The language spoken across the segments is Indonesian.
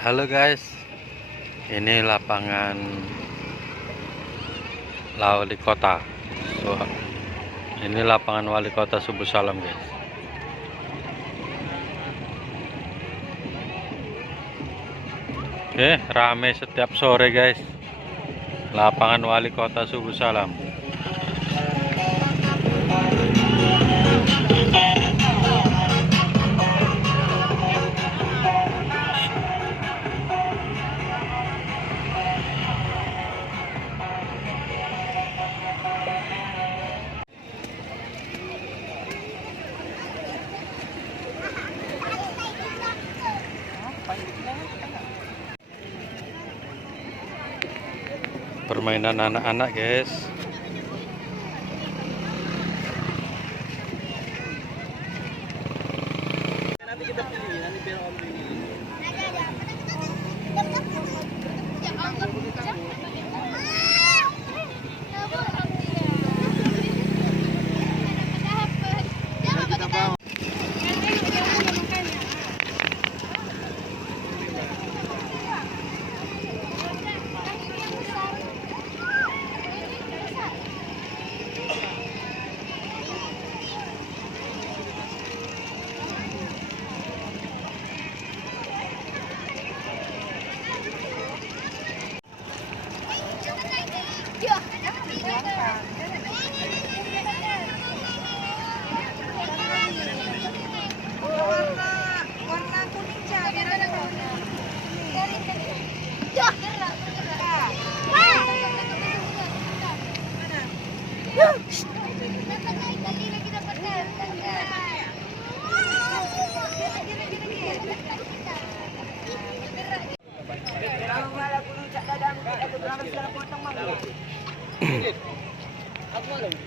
Halo guys, ini lapangan wali kota. So, ini lapangan wali kota Subuh Salam guys. Oke, rame setiap sore guys. Lapangan wali kota Subuh Salam. Permainan anak-anak guys. Nanti kita pilih, nanti biar om pilih.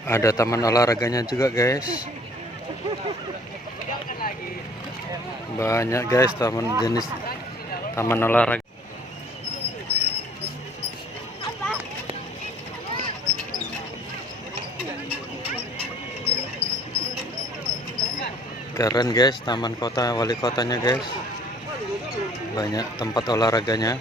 Ada taman olahraganya juga guys. Banyak guys jenis taman olahraga. Keren guys, taman kota wali kotanya guys. Banyak tempat olahraganya.